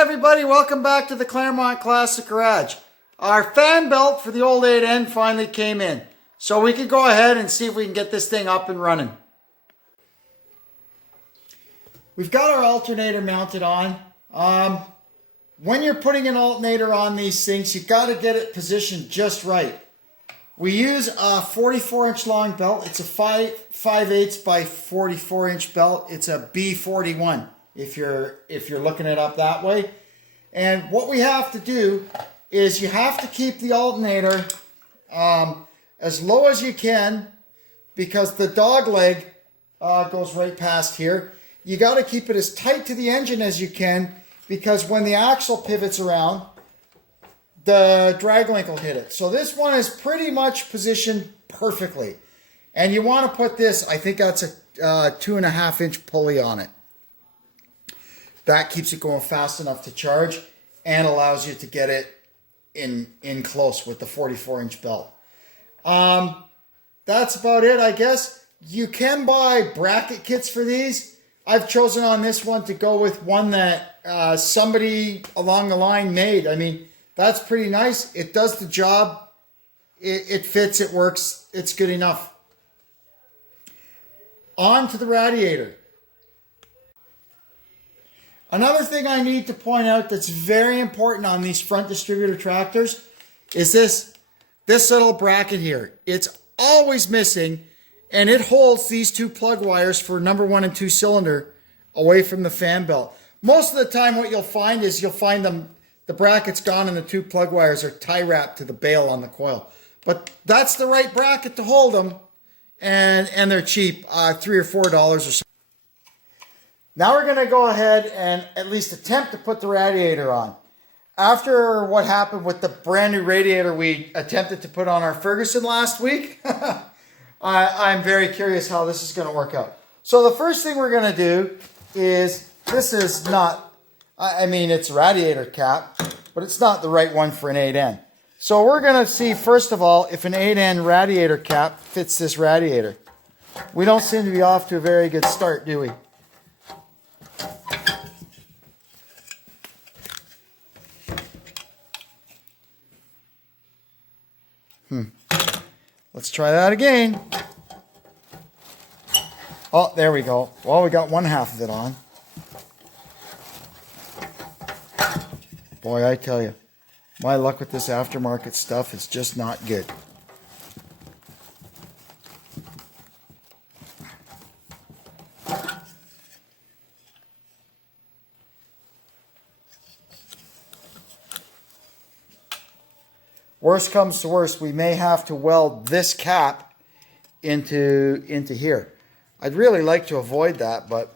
Hi everybody, welcome back to the Claremont Classic Garage. Our fan belt for the old 8N finally came in. So we can go ahead and see if we can get this thing up and running. We've got our alternator mounted on. When you're putting an alternator on these things, you've got to get it positioned just right. We use a 44-inch long belt. It's a 5/8 by 44-inch belt. It's a B41 if you're looking it up that way. And what we have to do is you have to keep the alternator as low as you can, because the dog leg goes right past here. You got to keep it as tight to the engine as you can, because when the axle pivots around, the drag link will hit it. So this one is pretty much positioned perfectly. And you want to put this, I think that's a 2.5-inch pulley on it. That keeps it going fast enough to charge and allows you to get it in close with the 44-inch belt. That's about it, I guess. You can buy bracket kits for these. I've chosen on this one to go with one that somebody along the line made. I mean, that's pretty nice. It does the job. It fits, it works, it's good enough. On to the radiator. Another thing I need to point out that's very important on these front distributor tractors is this little bracket here. It's always missing, and it holds these two plug wires for number 1 and 2 cylinder away from the fan belt. Most of the time what you'll find is the bracket's gone and the two plug wires are tie wrapped to the bail on the coil. But that's the right bracket to hold them, and they're cheap, $3 or $4 or so. Now we're going to go ahead and at least attempt to put the radiator on. After what happened with the brand new radiator we attempted to put on our Ferguson last week, I'm very curious how this is going to work out. So the first thing we're going to do is, this is not, I mean, it's a radiator cap, but it's not the right one for an 8N. So we're going to see, first of all, if an 8N radiator cap fits this radiator. We don't seem to be off to a very good start, do we? Let's try that again. Oh, there we go. Well, we got one half of it on. Boy, I tell you, my luck with this aftermarket stuff is just not good. Worst comes to worst, we may have to weld this cap into here. I'd really like to avoid that, but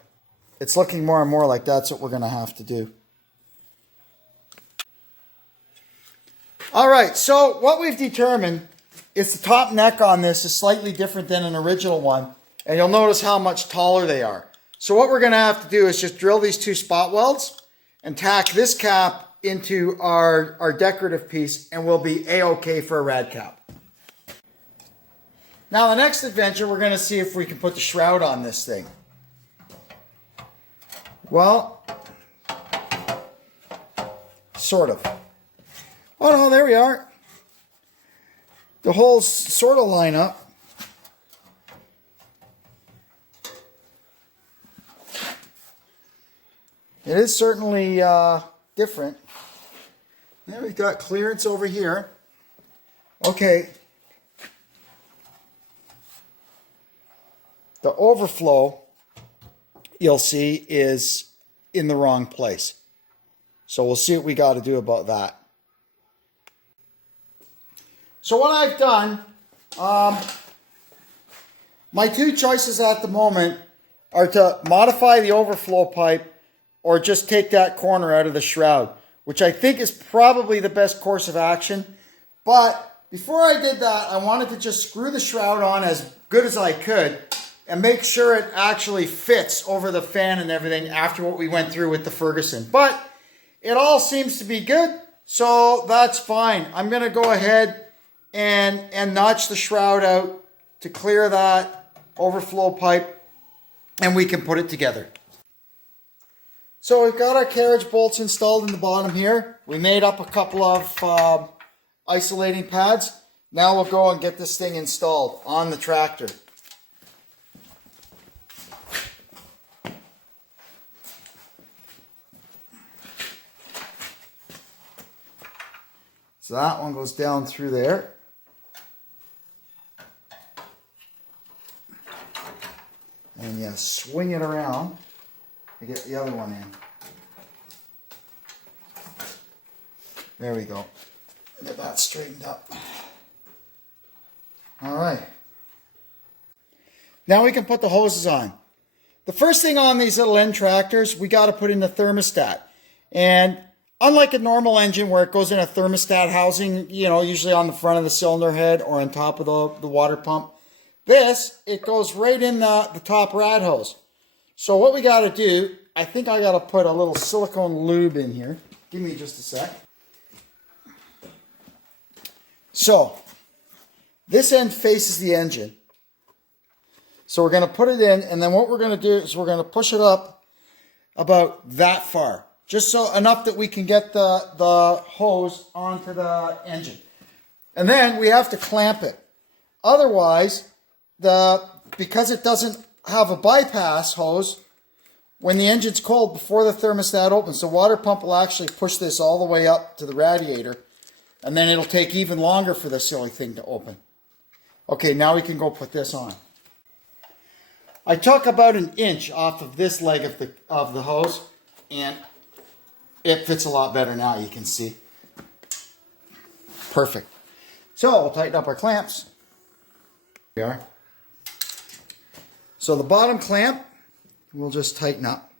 it's looking more and more like that's what we're going to have to do. All right, so what we've determined is the top neck on this is slightly different than an original one, and you'll notice how much taller they are. So what we're going to have to do is just drill these two spot welds and tack this cap into our decorative piece, and we'll be a-okay for a rad cap. Now the next adventure, we're going to see if we can put the shroud on this thing. Well, sort of. Oh no, there we are. The holes sort of line up. It is certainly different. Then we've got clearance over here. Okay. The overflow, you'll see, is in the wrong place. So we'll see what we got to do about that. So what I've done, my two choices at the moment are to modify the overflow pipe or just take that corner out of the shroud, which I think is probably the best course of action. But before I did that, I wanted to just screw the shroud on as good as I could and make sure it actually fits over the fan and everything after what we went through with the Ferguson. But it all seems to be good, so that's fine. I'm going to go ahead and notch the shroud out to clear that overflow pipe, and we can put it together. So we've got our carriage bolts installed in the bottom here. We made up a couple of isolating pads. Now we'll go and get this thing installed on the tractor. So that one goes down through there. And you swing it around to get the other one in. There we go. Get that straightened up. All right. Now we can put the hoses on. The first thing on these little end tractors, we got to put in the thermostat. And unlike a normal engine where it goes in a thermostat housing, you know, usually on the front of the cylinder head or on top of the water pump, this, it goes right in the top rad hose. So what we got to do, I think I got to put a little silicone lube in here. Give me just a sec. So, this end faces the engine. So we're going to put it in, and then what we're going to do is we're going to push it up about that far. Just so enough that we can get the hose onto the engine. And then we have to clamp it. Otherwise, because it doesn't have a bypass hose, when the engine's cold, before the thermostat opens, the water pump will actually push this all the way up to the radiator. And then it'll take even longer for this silly thing to open. Okay, now we can go put this on. I took about an inch off of this leg of the hose, and it fits a lot better now, you can see. Perfect. So we'll tighten up our clamps. There we are. So the bottom clamp, we'll just tighten up.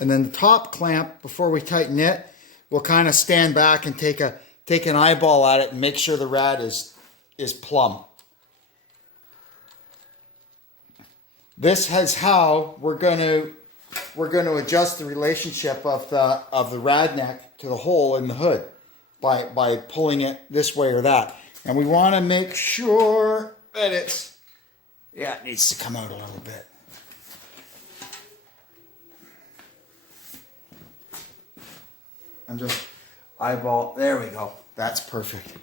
And then the top clamp, before we tighten it, we'll kind of stand back and take an eyeball at it and make sure the rad is plumb. This is how we're going to adjust the relationship of the rad neck to the hole in the hood by pulling it this way or that. And we want to make sure that it needs to come out a little bit. And just eyeball, there we go. That's perfect.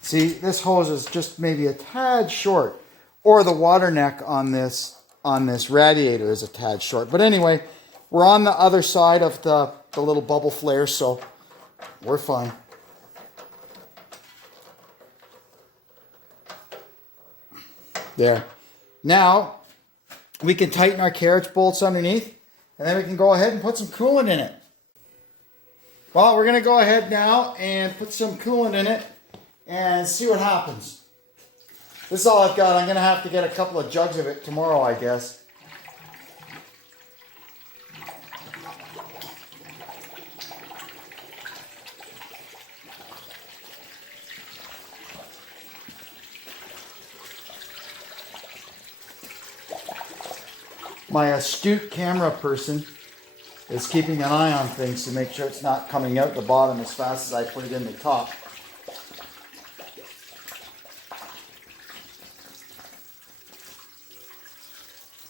See, this hose is just maybe a tad short, or the water neck on this radiator is a tad short. But anyway, we're on the other side of the little bubble flare, so we're fine. There. Now, we can tighten our carriage bolts underneath, and then we can go ahead and put some coolant in it. Well, we're going to go ahead now and put some coolant in it and see what happens. This is all I've got. I'm going to have to get a couple of jugs of it tomorrow, I guess. My astute camera person is keeping an eye on things to make sure it's not coming out the bottom as fast as I put it in the top.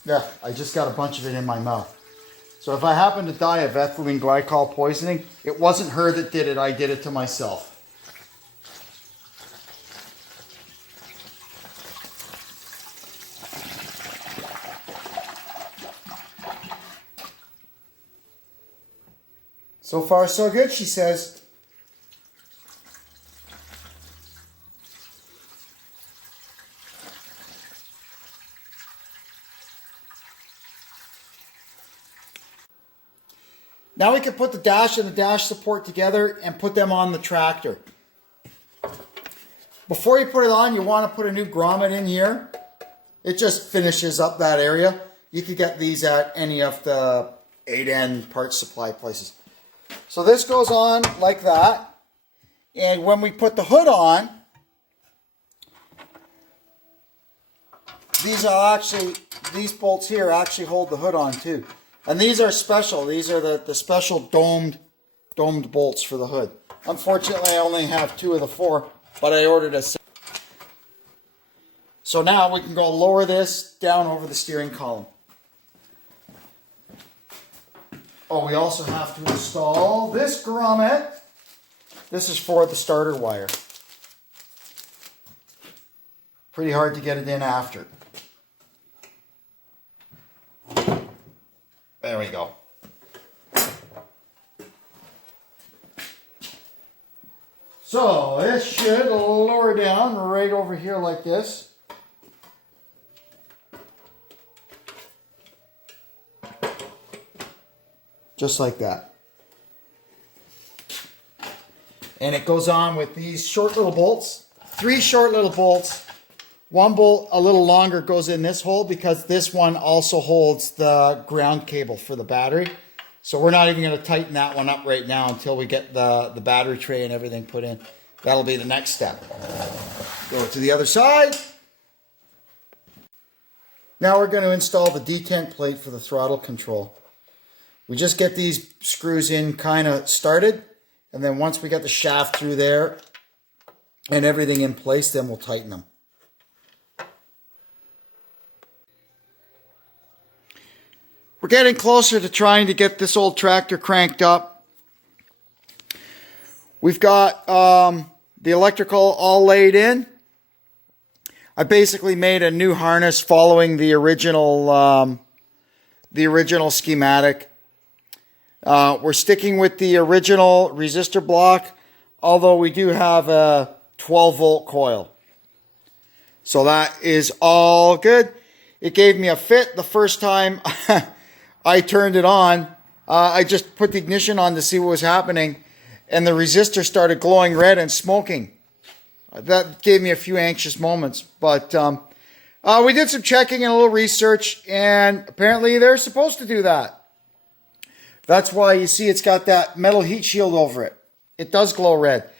Yeah, I just got a bunch of it in my mouth. So if I happen to die of ethylene glycol poisoning, it wasn't her that did it, I did it to myself. So far, so good, she says. Now we can put the dash and the dash support together and put them on the tractor. Before you put it on, you want to put a new grommet in here. It just finishes up that area. You could get these at any of the 8N parts supply places. So this goes on like that, and when we put the hood on, these bolts here actually hold the hood on too. And these are special. These are the special domed bolts for the hood. Unfortunately, I only have 2 of the 4, but I ordered a set. So now we can go lower this down over the steering column. Oh, we also have to install this grommet. This is for the starter wire. Pretty hard to get it in after. There we go. So this should lower down right over here like this. Just like that. And it goes on with these short little bolts. 3 short little bolts. 1 bolt a little longer goes in this hole because this one also holds the ground cable for the battery. So we're not even going to tighten that one up right now until we get the battery tray and everything put in. That'll be the next step. Go to the other side. Now we're going to install the detent plate for the throttle control. We just get these screws in kind of started, and then once we get the shaft through there and everything in place, then we'll tighten them. We're getting closer to trying to get this old tractor cranked up. We've got the electrical all laid in. I basically made a new harness following the original schematic. We're sticking with the original resistor block, although we do have a 12-volt coil. So that is all good. It gave me a fit the first time I turned it on. I just put the ignition on to see what was happening, and the resistor started glowing red and smoking. That gave me a few anxious moments, but we did some checking and a little research, and apparently they're supposed to do that. That's why you see it's got that metal heat shield over it. It does glow red.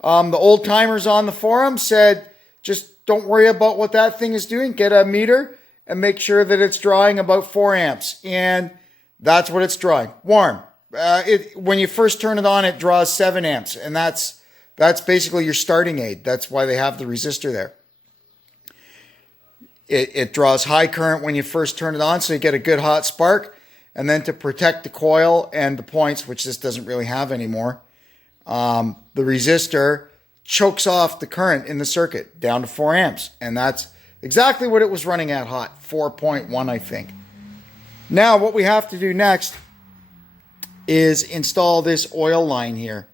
The old timers on the forum said, just don't worry about what that thing is doing. Get a meter and make sure that it's drawing about 4 amps. And that's what it's drawing. Warm. When you first turn it on, it draws 7 amps. And that's basically your starting aid. That's why they have the resistor there. It draws high current when you first turn it on, so you get a good hot spark. And then to protect the coil and the points, which this doesn't really have anymore, the resistor chokes off the current in the circuit down to 4 amps. And that's exactly what it was running at hot, 4.1, I think. Now, what we have to do next is install this oil line here.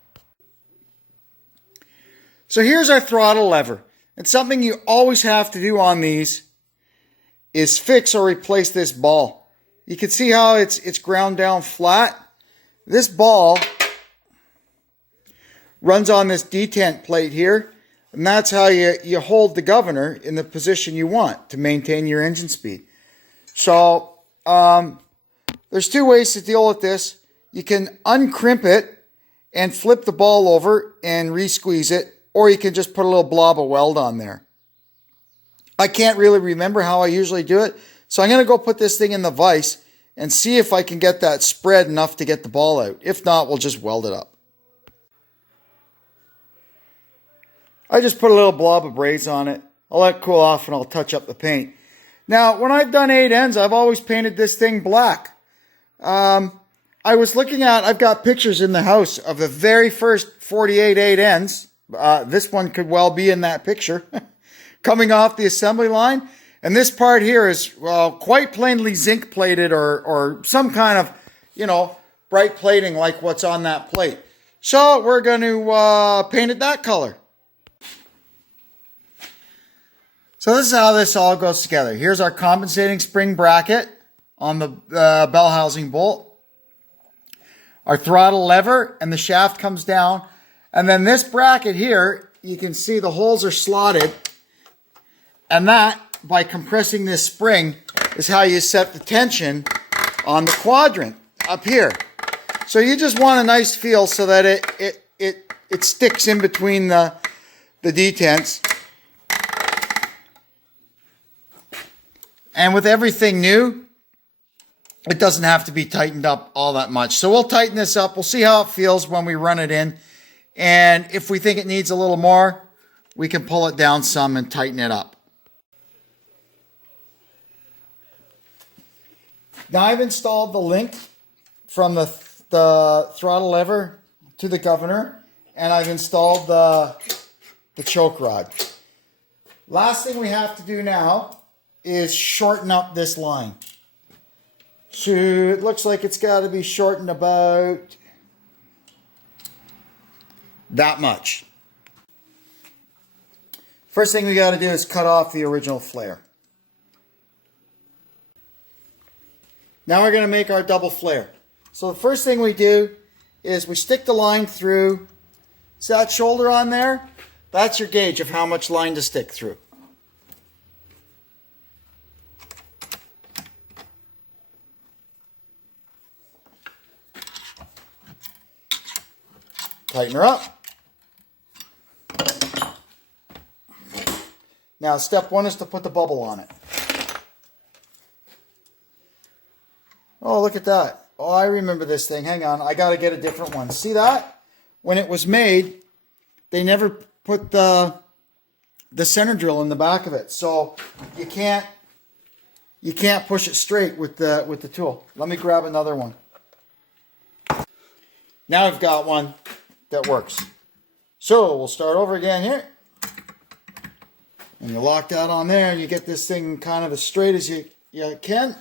So here's our throttle lever. And something you always have to do on these is fix or replace this ball. You can see how it's ground down flat. This ball runs on this detent plate here, and that's how you hold the governor in the position you want to maintain your engine speed. So there's 2 ways to deal with this. You can uncrimp it and flip the ball over and re-squeeze it, or you can just put a little blob of weld on there. I can't really remember how I usually do it, so I'm going to go put this thing in the vise and see if I can get that spread enough to get the ball out. If not, we'll just weld it up. I just put a little blob of braze on it. I'll let it cool off and I'll touch up the paint. Now, when I've done 8 ends, I've always painted this thing black. I was looking at, I've got pictures in the house of the very first 48 8 ends. This one could well be in that picture. Coming off the assembly line. And this part here is, well, quite plainly zinc plated or some kind of, bright plating like what's on that plate. So we're going to paint it that color. So this is how this all goes together. Here's our compensating spring bracket on the bell housing bolt. Our throttle lever, and the shaft comes down. And then this bracket here, you can see the holes are slotted. And that, by compressing this spring, is how you set the tension on the quadrant up here. So you just want a nice feel so that it sticks in between the detents. And with everything new, it doesn't have to be tightened up all that much. So we'll tighten this up. We'll see how it feels when we run it in. And if we think it needs a little more, we can pull it down some and tighten it up. Now I've installed the link from the throttle lever to the governor, and I've installed the choke rod. Last thing we have to do now is shorten up this line. So it looks like it's got to be shortened about that much. First thing we got to do is cut off the original flare. Now we're going to make our double flare. So the first thing we do is we stick the line through. See that shoulder on there? That's your gauge of how much line to stick through. Tighten her up. Now step one is to put the bubble on it. Oh, look at that. Oh, I remember this thing. Hang on, I got to get a different one. See that? When it was made, they never put the center drill in the back of it, so you can't push it straight with the tool. Let me grab another one. Now I've got one that works. So we'll start over again here. And you lock that on there and you get this thing kind of as straight as you can.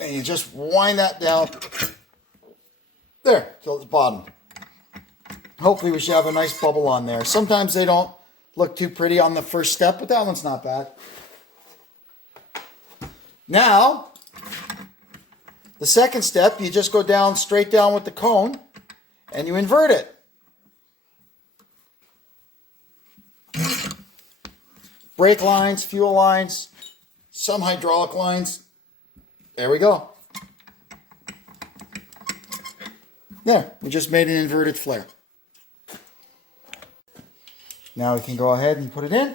And you just wind that down there till it's bottom. Hopefully we should have a nice bubble on there. Sometimes they don't look too pretty on the first step, but that one's not bad. Now, the second step, you just go down straight down with the cone and you invert it. Brake lines, fuel lines, some hydraulic lines. There we go. There, we just made an inverted flare. Now we can go ahead and put it in.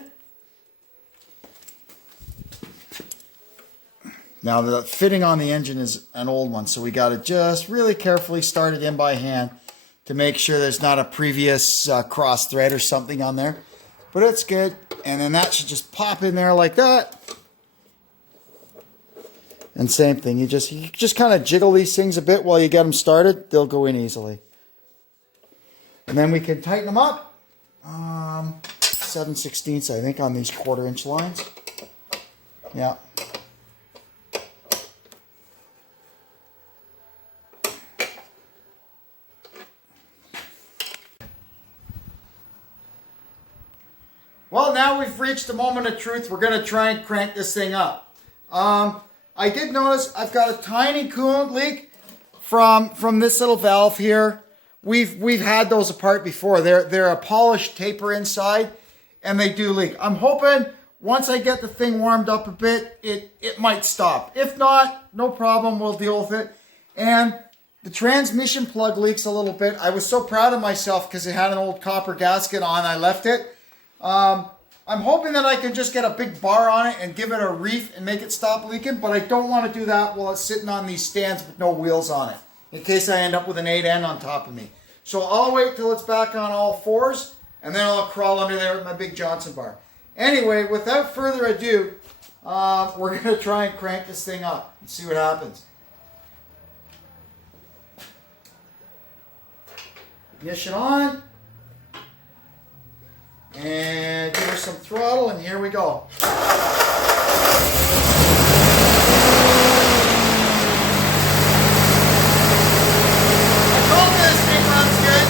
Now the fitting on the engine is an old one, so we got to just really carefully start it in by hand to make sure there's not a previous cross thread or something on there. But it's good. And then that should just pop in there like that. And same thing, you just kind of jiggle these things a bit while you get them started. They'll go in easily. And then we can tighten them up. 7/16 I think on these 1/4 inch lines. Yeah. Well, now we've reached the moment of truth. We're going to try and crank this thing up. I did notice I've got a tiny coolant leak from this little valve here. We've had those apart before. They're a polished taper inside, and they do leak. I'm hoping once I get the thing warmed up a bit, it might stop. If not, no problem. We'll deal with it. And the transmission plug leaks a little bit. I was so proud of myself because it had an old copper gasket on. I left it. I'm hoping that I can just get a big bar on it and give it a reef and make it stop leaking, but I don't want to do that while it's sitting on these stands with no wheels on it, in case I end up with an 8N on top of me. So I'll wait till it's back on all fours, and then I'll crawl under there with my big Johnson bar. Anyway, without further ado, we're going to try and crank this thing up and see what happens. Ignition on. And give her some throttle, and here we go. I told you this thing runs good.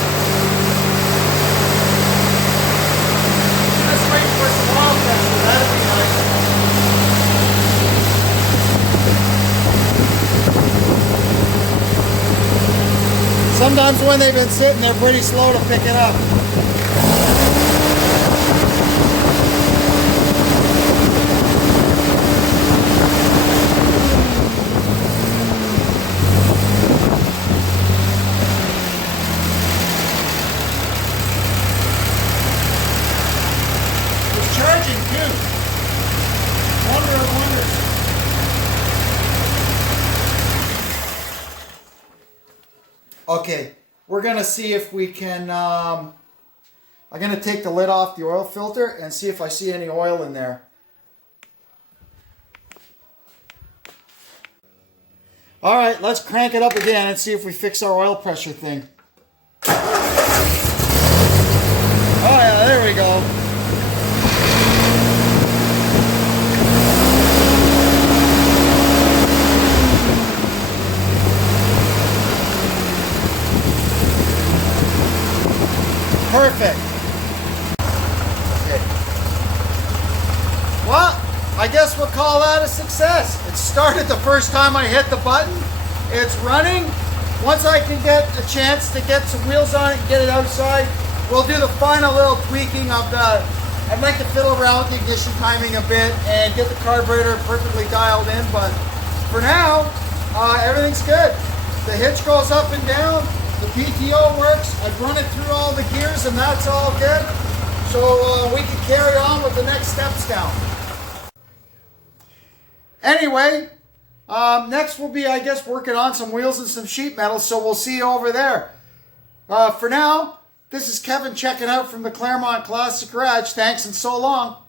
Just wait for some oil pressure. That'd be nice. Sometimes when they've been sitting, they're pretty slow to pick it up. Okay, we're going to see if we can, I'm going to take the lid off the oil filter and see if I see any oil in there. All right, let's crank it up again and see if we fix our oil pressure thing. Oh yeah, there we go. Perfect. Okay. Well, I guess we'll call that a success. It started the first time I hit the button. It's running. Once I can get a chance to get some wheels on it and get it outside, we'll do the final little tweaking of the, I'd like to fiddle around with the ignition timing a bit and get the carburetor perfectly dialed in, but for now, everything's good. The hitch goes up and down, the PTO works, I've run it through all the gears and that's all good. So we can carry on with the next steps now. Anyway, next we'll be, I guess, working on some wheels and some sheet metal, so we'll see you over there. For now, this is Kevin checking out from the Claremont Classic Garage. Thanks and so long.